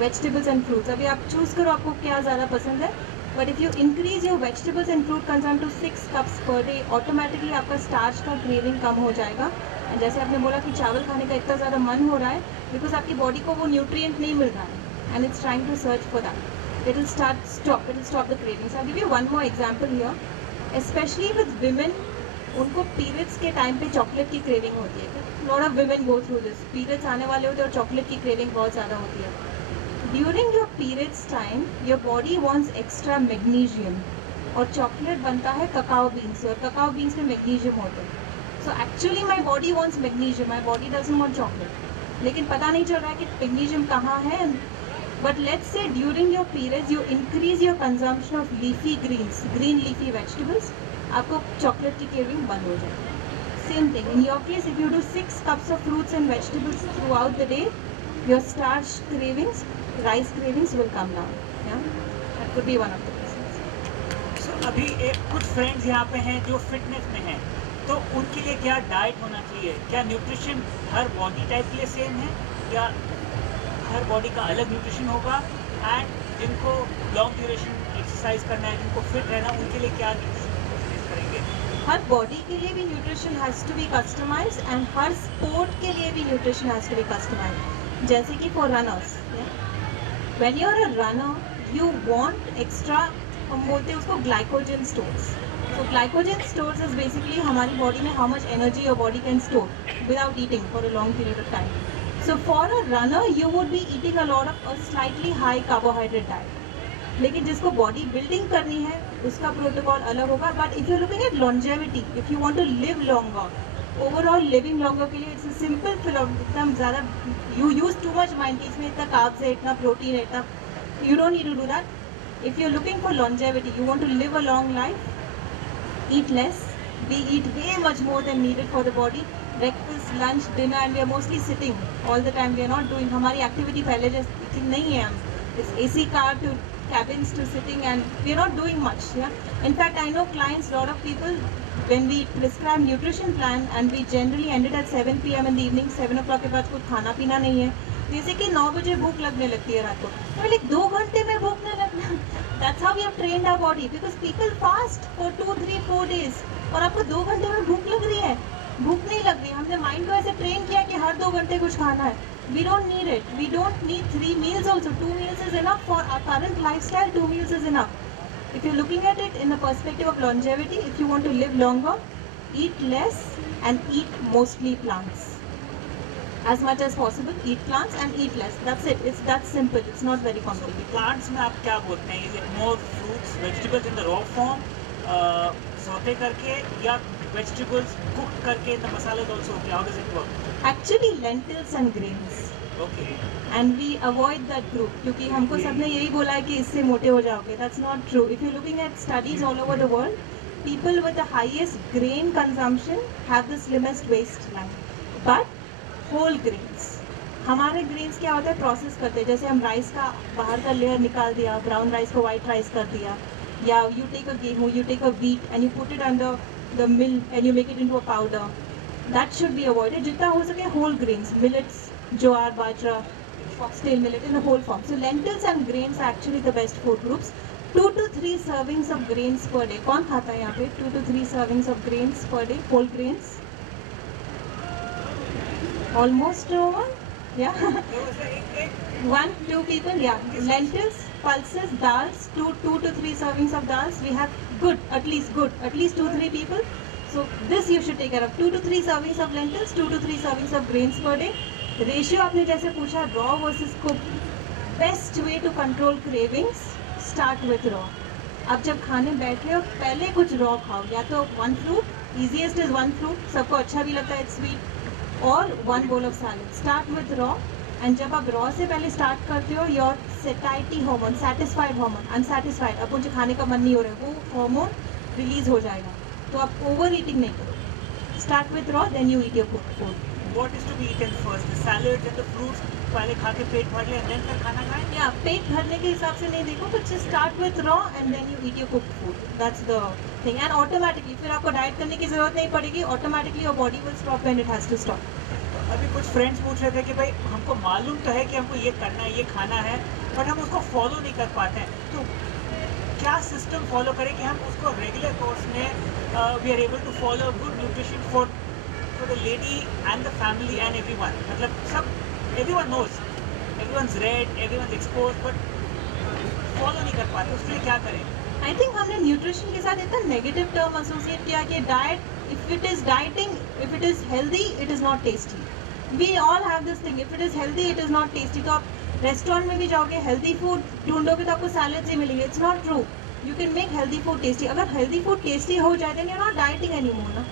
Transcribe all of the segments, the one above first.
Vegetables and fruits, अभी आप चूज करो आपको क्या ज़्यादा पसंद है, but if you increase your vegetables and fruit consume to 6 cups per day, automatically आपका स्टार्च का क्रेविंग कम हो जाएगा। एंड जैसे आपने बोला कि चावल खाने का इतना ज़्यादा मन हो रहा है, बिकॉज आपकी बॉडी को वो न्यूट्रिएंट नहीं मिल रहा है and it's trying to search for that, it will stop the cravings. I give you one more example here, specially with women, उनको पीरियड्स के टाइम पे चॉकलेट की क्रेविंग होती है। Lot of women go through this, periods आने वाले होते हैं और चॉकलेट की क्रेविंग बहुत ज़्यादा होती है। During your periods time your body wants extra magnesium, और चॉकलेट बनता है ककाओ बीन्स से, और ककाओ बीन्स में मैग्नीशियम होता है। So actually my body wants magnesium, my body doesn't want chocolate, लेकिन पता नहीं चल रहा है कि मैग्नीशियम कहाँ है। But let's say during your periods you increase your consumption of leafy greens, green leafy vegetables, आपको चॉकलेट की क्रेविंग बंद हो जाएगी। Same thing. In your case, if you do 6 cups of fruits and vegetables throughout the day, your starch cravings, rice cravings will come down. Yeah, that could be one of the reasons. So, अभी कुछ फ्रेंड्स यहाँ पे हैं जो फिटनेस में हैं, तो उनके लिए क्या डाइट होना चाहिए? क्या न्यूट्रिशन हर बॉडी टाइप के लिए सेम है, या हर बॉडी का अलग न्यूट्रिशन होगा? एंड जिनको लॉन्ग ड्यूरेशन एक्सरसाइज करना है, जिनको फिट रहना, उनके लिए क्या न्यूट्रिशन करेंगे? हर बॉडी के लिए भी nutrition has to be customised, and हर स्पोर्ट के लिए भी nutrition has to be customised. जैसे कि for runners, when you are a runner you want extra, हम बोलते हैं उसको glycogen stores. So glycogen stores is basically हमारी बॉडी में how much energy your body can store without eating for a long period of time. So for a runner you would be eating a lot of a slightly high carbohydrate diet. लेकिन जिसको body building करनी है उसका protocol अलग होगा. But if you looking at longevity, if you want to live longer, overall living longer के लिए it's a simple philosophy. एकदम ज़्यादा you use too much mind कि इसमें इतना कार्ब्स है, इतना प्रोटीन है, इतना, you don't need to do that. If you are looking for longevity, you want to live a long life, eat less. We eat way much more than needed for the body. Breakfast, lunch, dinner, and we are mostly sitting all the time. We are not doing, हमारी activity पहले जैसी नहीं है. हम it's AC car to cabins to sitting, and we are not doing much. Yeah. In fact, I know clients, lot of people, when we prescribe nutrition plan and we generally end it at 7 p.m. in the evening, 7 o'clock के बाद कुछ खाना पीना नहीं है. जैसे कि 9 बजे भूख लगने लगती है रात को, तो लाइक 2 घंटे में भूख नहीं लगना. That's how we have trained our body, because people fast for 2, 3, 4 days, और आपको 2 घंटे में भूख लग रही है, भूख नहीं लग रही. हमने माइंड को ऐसे ट्रेन किया कि हर 2 घंटे कुछ खाना है. We don't need it. We don't need 3 meals also. 2 meals is enough for our current lifestyle. 2 meals is enough. If you're looking at it in the perspective of longevity, if you want to live longer, eat less and eat mostly plants. As much as possible, eat plants and eat less. That's it. It's that simple. It's not very complicated. Plants में आप क्या बोलते हैं? Is it more fruits, vegetables in the raw form, saute करके, या vegetables cook करके in the masalas also? How does it work? Actually, lentils and grains. Okay. And we avoid that group क्योंकि हमको सबने यही बोला है कि इससे मोटे हो जाओगे. That's not true. If you're looking at studies all over the world, people with the highest grain consumption have the slimmest waistline. But whole grains, हमारे ग्रेन्स क्या होता है, प्रोसेस करते हैं. जैसे हम राइस का बाहर का लेयर निकाल दिया, ब्राउन राइस को वाइट राइस कर दिया, या यू टेक अ गेहूँ, you take a wheat and you put it under the mill and you make it into a powder. That should be avoided. जितना हो सके whole grains, millets, jowar, bajra, foxtail millet in the whole form. So lentils and grains are actually the best food groups. 2 to 3 servings of grains per day. कौन खाता है यहाँ पे 2 to 3 servings of grains per day, whole grains? Almost no one. Yeah. 1, 2 people. Yeah. Lentils, pulses, dals. 2 to 3 servings of dals. We have at least 2, 3 people. So this you should take care of. 2 to 3 servings of lentils, 2 to 3 servings of grains per day. Ratio आपने जैसे पूछा raw versus cook, best way to control cravings, start with raw. आप जब खाने बैठ रहे हो पहले कुछ रॉ खाओ, या तो 1 फ्रूट, ईजीएस्ट इज 1 फ्रूट, सबको अच्छा भी लगता है, इट्स स्वीट, और 1 bowl of salad. Start with raw. And जब आप रॉ से पहले स्टार्ट करते हो, योर सेटाइटी हार्मोन, सेटिस्फाइड हार्मोन, अनसेटिस्फाइड, अब मुझे खाने का मन नहीं हो रहा है, वो हार्मोन रिलीज हो जाएगा. तो आप ओवर ईटिंग नहीं करो. Start with raw, then you eat your cooked food. What is to be eaten first? The salads and the fruits पहले खा के पेट भर ले, and then फिर खाना खाएं? या पेट भरने के हिसाब से नहीं देखो, but just start with raw and then you eat your cooked food. That's the thing. And automatically फिर आपको डाइट करने की जरूरत नहीं पड़ेगी. Automatically your body will stop when it has to stop. अभी कुछ फ्रेंड्स पूछ रहे थे कि भाई हमको मालूम तो है कि हमको ये करना है, ये खाना है, बट हम उसको फॉलो नहीं कर पाते हैं, तो क्या सिस्टम फॉलो करें कि हम उसको रेगुलर कोर्स में we are able to follow good nutrition for the lady and the family and everyone, मतलब सब everyone knows, everyone's read, everyone's expose, but follow नहीं कर पाते, उसके लिए क्या करें? आई थिंक हमने न्यूट्रिशन के साथ इतना नेगेटिव टर्म एसोसिएट किया कि diet, if it is dieting, if it is healthy, it is not tasty. We all have this thing, if it is healthy, it is not tasty. तो आप रेस्टोरेंट में भी जाओगे, हेल्दी फूड ढूंढोगे तो आपको सैलेड्स ही मिलेंगे। It's not true, you can make healthy food tasty. अगर हेल्दी फूड टेस्टी हो जाए then you are not dieting anymore ना।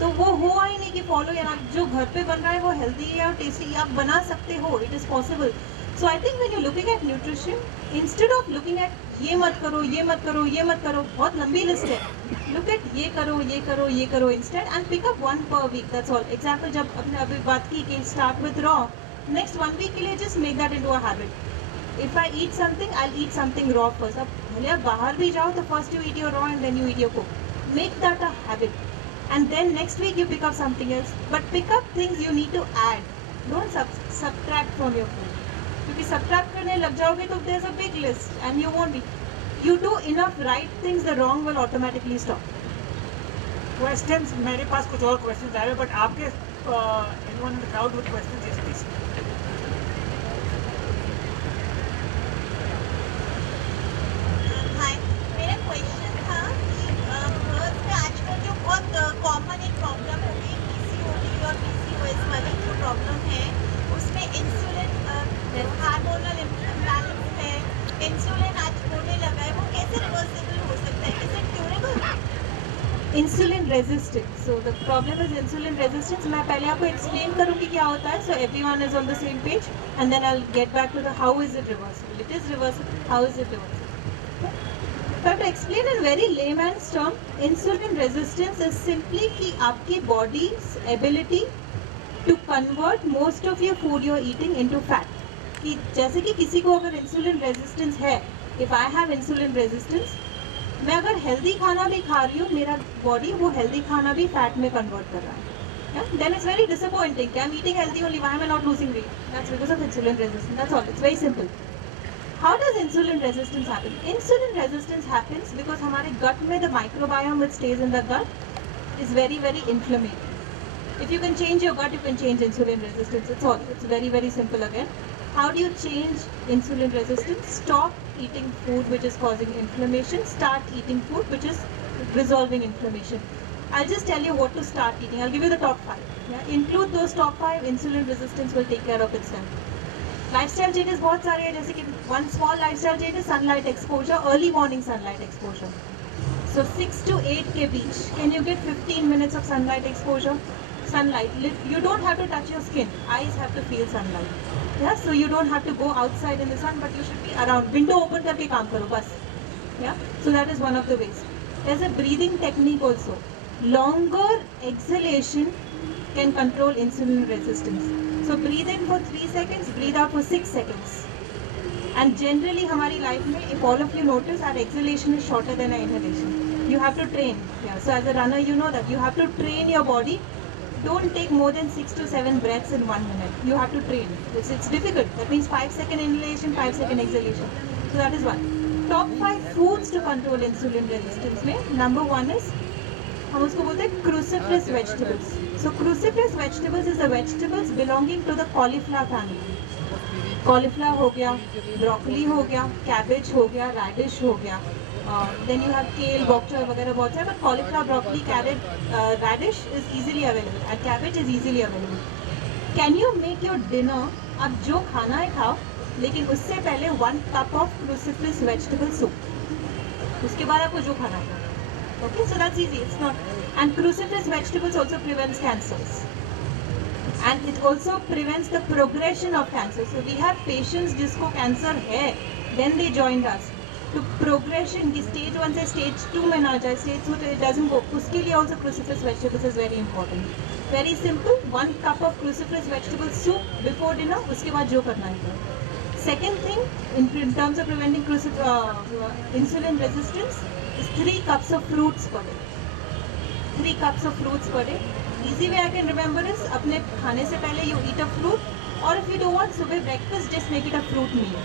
तो वो हुआ ही नहीं कि फॉलो या ना, जो घर पे बन रहा है वो हेल्दी या टेस्टी आप बना सकते हो, it is possible. So I think when you looking eight nutrition, instead of looking at ये मत करो, ये मत करो, ये मत करो, बहुत लंबी लिस्ट है, लुक एट ये करो, ये करो, ये करो instead, and pick up one per week, that's all. Example जब अपने अभी बात की कि start with raw, next 1 week के लिए just make that into a habit. If I eat something, I eat something raw first. अब भले आप बाहर भी जाओ तो first you eat your raw and then you eat your cook, make that a habit, and then next week you pick up something else, but pick up things you need to add, don't subtract from your food, क्योंकि subtract करने लग जाओगे तो there's a big list and you won't be, you do enough right things, the wrong will automatically stop. Questions मेरे पास कुछ और questions आए हैं, बट आपके anyone in the crowd with questions, yes please. Hi, मेरा क्वेश्चन था कि गर्ल्स में आजकल जो बहुत कॉमन एक प्रॉब्लम हो गई पीसीओडी और पीसीओएस वाली जो प्रॉब्लम है, उसमें इंसुलिन हार्मोनल इम्बैलेंस है, इंसुलिन आज होने लगा है, वो कैसे रिवर्सिबल हो सकता है, is it curable? Insulin resistance, so the problem is insulin resistance. मैं पहले आपको एक्सप्लेन करूँगी क्या होता है, so everyone is on the same page, and then I will get back to the how is it reversible. It is reversible, how is it reversible? But to explain in very layman's term, insulin resistance is simply कि आपकी body's ability to convert most of your food you're eating into fat. कि जैसे कि किसी को अगर insulin resistance है, if I have insulin resistance, मैं अगर healthy खाना भी खा रही हूँ, मेरा body वो healthy खाना भी fat में convert कर रहा है. Yeah? Then it's very disappointing कि I'm eating healthy only, why am I not losing weight? That's because of insulin resistance. That's all. It's very simple. How does insulin resistance happen? Insulin resistance happens because हमारे gut में the microbiome which stays in the gut is very very inflammatory. If you can change your gut, you can change insulin resistance. It's all. It's very very simple again. How do you change insulin resistance? Stop eating food which is causing inflammation. Start eating food which is resolving inflammation. I'll just tell you what to start eating. I'll give you the top 5. Yeah? Include those top 5. Insulin resistance will take care of itself. Lifestyle changes बहुत सारे हैं, जैसे कि one small lifestyle change है sunlight exposure, early morning sunlight exposure. So 6 to 8 के बीच can you get 15 minutes of sunlight exposure? Sunlight, you don't have to touch your skin, eyes have to feel sunlight. Yeah, so you don't have to go outside in the sun, but you should be around, window open करके काम करो बस. Yeah, so that is one of the ways. There's a breathing technique also. Longer exhalation can control insulin resistance. So breathe in for 3 seconds, breathe out for 6 seconds. And generally हमारी life में, if all of you notice, our exhalation is shorter than our inhalation. You have to train. Yeah. So as a runner, you know that you have to train your body. Don't take more than 6 to 7 breaths in 1 minute. You have to train. It's difficult. That means 5-second inhalation, 5-second exhalation. So that is one. Top 5 foods to control insulin resistance में number 1 is, हम उसको बोलते हैं cruciferous vegetables. So cruciferous vegetables is the vegetables belonging to the cauliflower family. Cauliflower हो गया, broccoli हो गया, cabbage हो गया, radish हो गया. Then you have kale, bok choy वगैरह बहुत सारे, but cauliflower, broccoli, carrot, radish is easily available and cabbage is easily available. Can you make your dinner? आप जो खाना है खाओ, लेकिन उससे पहले 1 cup of cruciferous vegetable soup. उसके बाद आपको जो खाना है. Okay, so that's easy. It's not. And cruciferous vegetables also prevents cancers. And it also prevents the progression of cancer. So we have patients जिसको cancer है, then they joined us. To progression की stage 1 से stage 2 में ना जाए, stage 2 it doesn't go. उसके लिए also cruciferous vegetables is very important. Very simple. 1 cup of cruciferous vegetable soup before dinner. उसके बाद जो करना है. Second thing, in terms of preventing insulin resistance, is 3 cups of fruits per day. 3 cups of fruits per day. easy way I can remember is अपने खाने से पहले you eat a fruit, or if you don't want सुबह breakfast, just make it a fruit meal.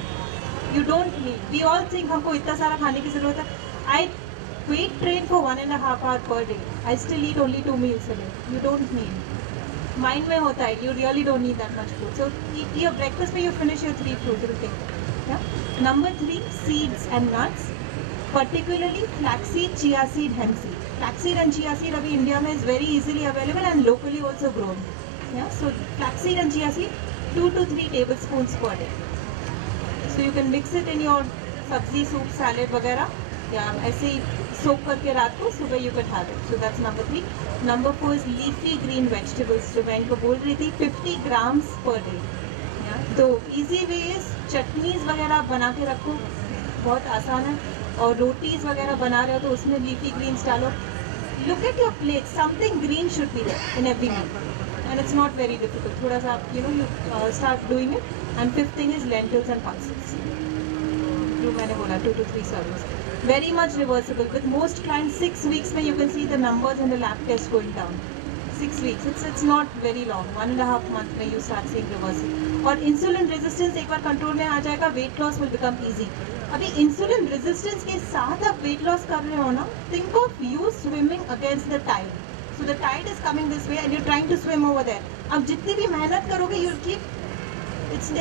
You don't need. We all think हमको इतना सारा खाने की जरूरत है. I weight train for 1.5 hours per day. I still eat only 2 meals a day. You don't need. Mind में होता है. You really don't need that much food. So eat your breakfast when you finish your 3 fruits. It'll take. Yeah. Number 3, seeds and nuts. Particularly flaxseed, chia seed, hemp seed. Flaxseed and chia seed अभी इंडिया में is very easily available and locally also grown. Yeah, so flaxseed and chia seed 2 to 3 tablespoons per day. So you can mix it in your सब्जी soup salad वगैरह या ऐसे ही सोक करके रात को सुबह you can have it. So that's number 3. Number 4 is leafy green vegetables. जो मैं इनको बोल रही थी 50 grams per day. Yeah, तो easy way is चटनीज वगैरह बना के रखो, बहुत आसान है. और रोटीज वगैरह बना रहे हो तो उसमें लीफी ग्रीन्स डालो. Look at your plate, something green should be there in every meal and it's not very difficult. थोड़ा सा you start doing it. And 5th thing is lentils and pulses, जो मैंने बोला 2 to 3 servings. Very much reversible with most client. 6 weeks में you can see the numbers in the lab test going down. 6 weeks, it's not very long. 1.5 month में you start seeing reversal. और insulin resistance एक बार control में आ जाएगा, weight loss will become easy. अभी insulin resistance के साथ आप वेट लॉस कर रहे हो ना, think of you swimming against the tide. So the tide is coming this way and you trying to swim over there. आप जितनी भी मेहनत करोगे you keep,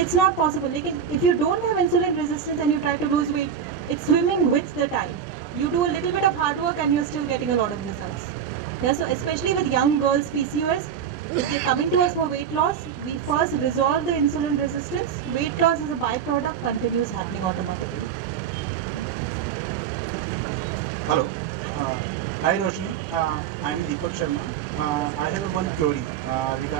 it's not possible. लेकिन if you don't have insulin resistance and you try to lose weight, it's swimming with the tide. You do a little bit of hard work and you're still getting a lot of results. Yeah, so especially with young girls PCOS, if they're coming to us for weight loss, we first resolve the insulin resistance. Weight loss is a byproduct, continues happening automatically. Hello. Hi Roshni. I'm Deepak Sharma. I have one query regarding